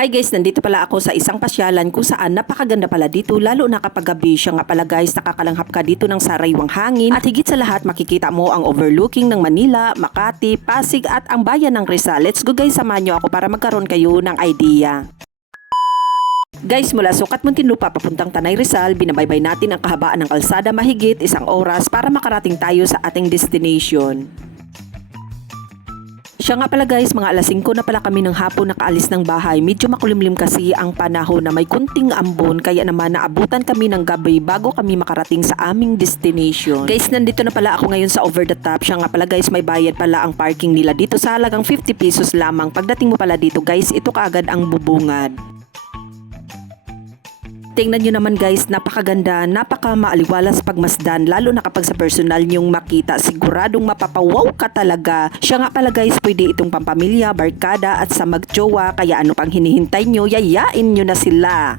Hi guys, nandito pala ako sa isang pasyalan kung saan napakaganda pala dito lalo na kapag gabi. Siya nga pala guys, nakakalanghap ka dito ng saraywang hangin at higit sa lahat makikita mo ang overlooking ng Manila, Makati, Pasig at ang bayan ng Rizal. Let's go guys, samahan nyo ako para magkaroon kayo ng idea. Guys, mula Sukat Muntinlupa papuntang Tanay Rizal, binabaybay natin ang kahabaan ng kalsada mahigit 1 oras para makarating tayo sa ating destination. Siya nga pala guys, mga alas 5 na pala kami ng hapon nakaalis ng bahay. Medyo makulimlim kasi ang panahon na may kunting ambon, kaya naman naabutan kami ng gabi bago kami makarating sa aming destination. Guys, nandito na pala ako ngayon sa over the top. Siya nga pala guys, may bayad pala ang parking nila dito sa halagang 50 pesos lamang. Pagdating mo pala dito guys, ito kaagad ang bubungad. Tingnan nyo naman guys, napakaganda, napaka maaliwalas pagmasdan, lalo na kapag sa personal nyong makita, siguradong mapapawaw ka talaga. Siya nga pala guys, pwede itong pampamilya, barkada at sa magjowa, kaya ano pang hinihintay nyo, yayain nyo na sila.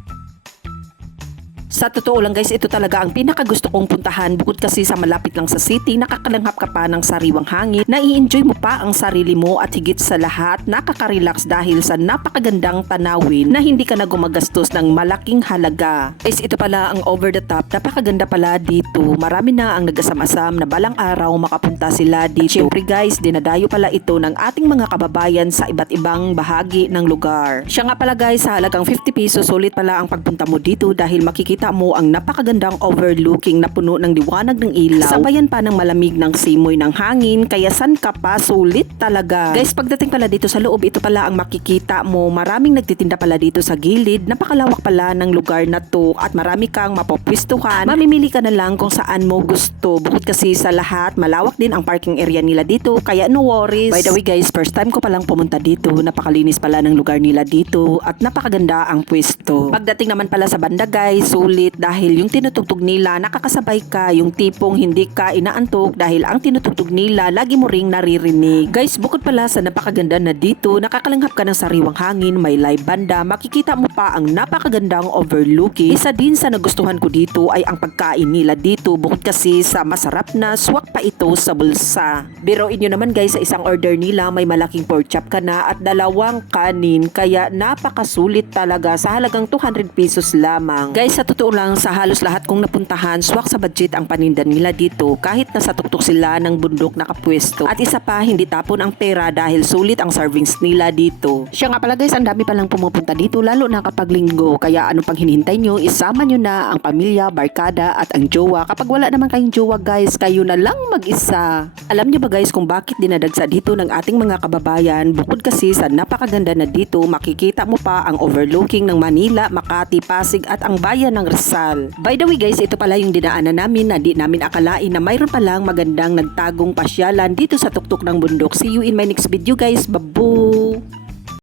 Sa totoo lang guys, ito talaga ang pinakagusto kong puntahan. Bukod kasi sa malapit lang sa city, nakakalanghap ka pa ng sariwang hangin, nai-enjoy mo pa ang sarili mo at higit sa lahat, nakaka-relax dahil sa napakagandang tanawin na hindi ka na gumagastos ng malaking halaga. Guys, ito pala ang over the top, napakaganda pala dito. Marami na ang nagasam-asam na balang araw makapunta sila dito. Siyempre guys, dinadayo pala ito ng ating mga kababayan sa iba't ibang bahagi ng lugar. Siya nga pala guys, sa halagang 50 pesos, sulit pala ang pagpunta mo dito dahil makikita mo ang napakagandang overlooking na puno ng liwanag ng ilaw. Sabayan pa ng malamig ng simoy ng hangin, kaya san ka pa, sulit talaga. Guys, pagdating pala dito sa loob, ito pala ang makikita mo. Maraming nagtitinda pala dito sa gilid. Napakalawak pala ng lugar na to at marami kang mapopwistuhan. Mamimili ka na lang kung saan mo gusto. Bukod kasi sa lahat, malawak din ang parking area nila dito, kaya no worries. By the way guys, first time ko palang pumunta dito. Napakalinis pala ng lugar nila dito at napakaganda ang pwesto. Pagdating naman pala sa banda guys, sulit dahil yung tinutugtog nila nakakasabay ka, yung tipong hindi ka inaantok dahil ang tinutugtog nila lagi mo ring naririnig. Guys, bukod pala sa napakaganda na dito, nakakalanghap ka ng sariwang hangin, may live banda, makikita mo pa ang napakagandang overlooking. Isa din sa nagustuhan ko dito ay ang pagkain nila dito, bukod kasi sa masarap na swak pa ito sa bulsa. Biruin nyo naman guys, sa isang order nila may malaking pork chop ka na at 2 kanin, kaya napakasulit talaga sa halagang 200 pesos lamang. Guys, sa totoo lang, sa halos lahat kong napuntahan, swak sa budget ang paninda nila dito kahit nasa tuktok sila ng bundok nakapwesto. At isa pa, hindi tapon ang pera dahil sulit ang servings nila dito. Siya nga pala guys, ang dami palang pumupunta dito lalo na kapag linggo, kaya ano pang hinihintay nyo, isama nyo na ang pamilya, barkada at ang jowa. Kapag wala naman kayong jowa guys, kayo na lang mag-isa. Alam nyo ba guys kung bakit dinadagsa dito ng ating mga kababayan? Bukod kasi sa napakaganda na dito, makikita mo pa ang overlooking ng Manila, Makati, Pasig at ang bayan ng Rizal. By the way guys, ito pala yung dinaanan namin na di namin akalain na mayroon palang magandang nagtagong pasyalan dito sa tuktok ng bundok. See you in my next video guys. Babu!